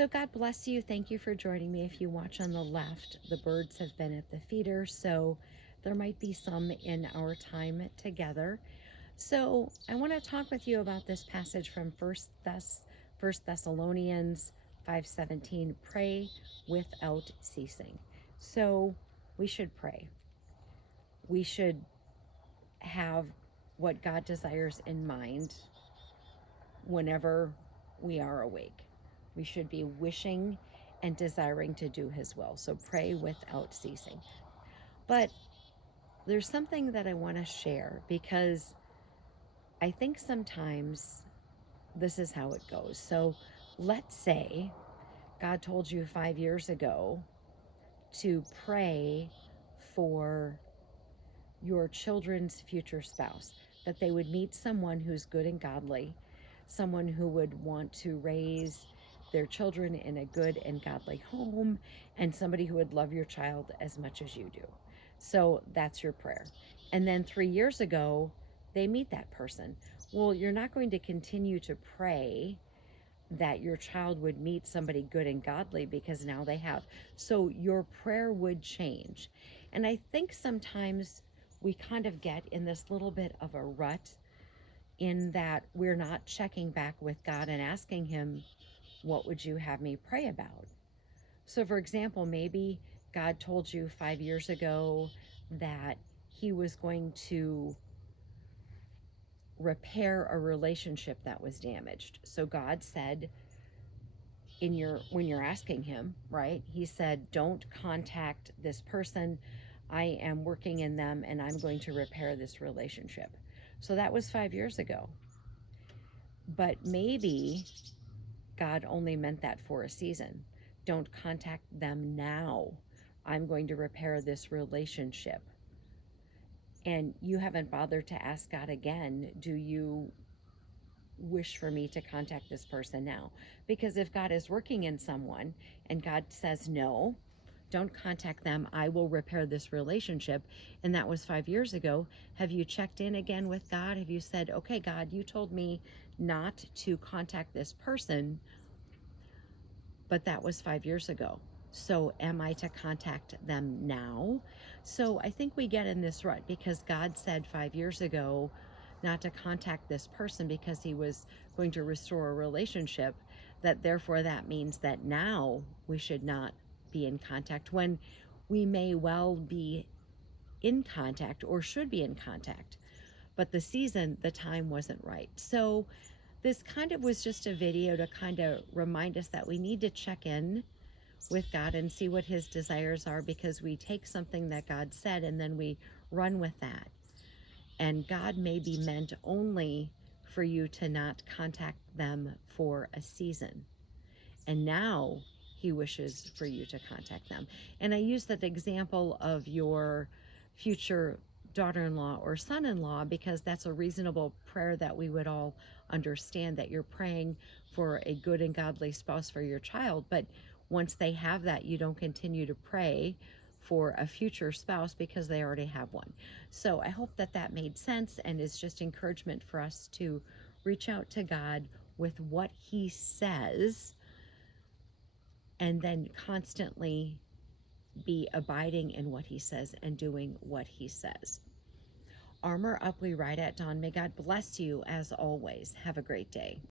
So God bless you. Thank you for joining me. If you watch on the left, the birds have been at the feeder, so there might be some in our time together. So I want to talk with you about this passage from First Thessalonians 5:17. Pray without ceasing. So we should pray. We should have what God desires in mind whenever we are awake. We should be wishing and desiring to do His will. So pray without ceasing. But there's something that I want to share because I think sometimes this is how it goes. So let's say God told you 5 years ago to pray for your children's future spouse, that they would meet someone who's good and godly, someone who would want to raise their children in a good and godly home, and somebody who would love your child as much as you do. So that's your prayer. And then 3 years ago, they meet that person. Well, you're not going to continue to pray that your child would meet somebody good and godly because now they have. So your prayer would change. And I think sometimes we kind of get in this little bit of a rut in that we're not checking back with God and asking Him, what would you have me pray about? So, for example, maybe God told you 5 years ago that He was going to repair a relationship that was damaged. So God said, when you're asking Him, right, He said, don't contact this person. I am working in them and I'm going to repair this relationship. So that was 5 years ago. But maybe God only meant that for a season. Don't contact them now. I'm going to repair this relationship. And you haven't bothered to ask God again, do you wish for me to contact this person now? Because if God is working in someone and God says, no, don't contact them, I will repair this relationship, and that was 5 years ago, have you checked in again with God? Have you said, okay, God, you told me not to contact this person, but that was 5 years ago. So am I to contact them now? So I think we get in this rut because God said 5 years ago not to contact this person because He was going to restore a relationship, that therefore that means that now we should not be in contact, when we may well be in contact or should be in contact, but the time wasn't right. So this kind of was just a video to kind of remind us that we need to check in with God and see what His desires are, because we take something that God said and then we run with that. And God may be meant only for you to not contact them for a season. And now He wishes for you to contact them. And I use that example of your future daughter-in-law or son-in-law because that's a reasonable prayer that we would all understand, that you're praying for a good and godly spouse for your child. But once they have that, you don't continue to pray for a future spouse because they already have one. So I hope that that made sense and is just encouragement for us to reach out to God with what He says, and then constantly be abiding in what He says and doing what He says. Armor up, we ride at dawn. May God bless you as always. Have a great day.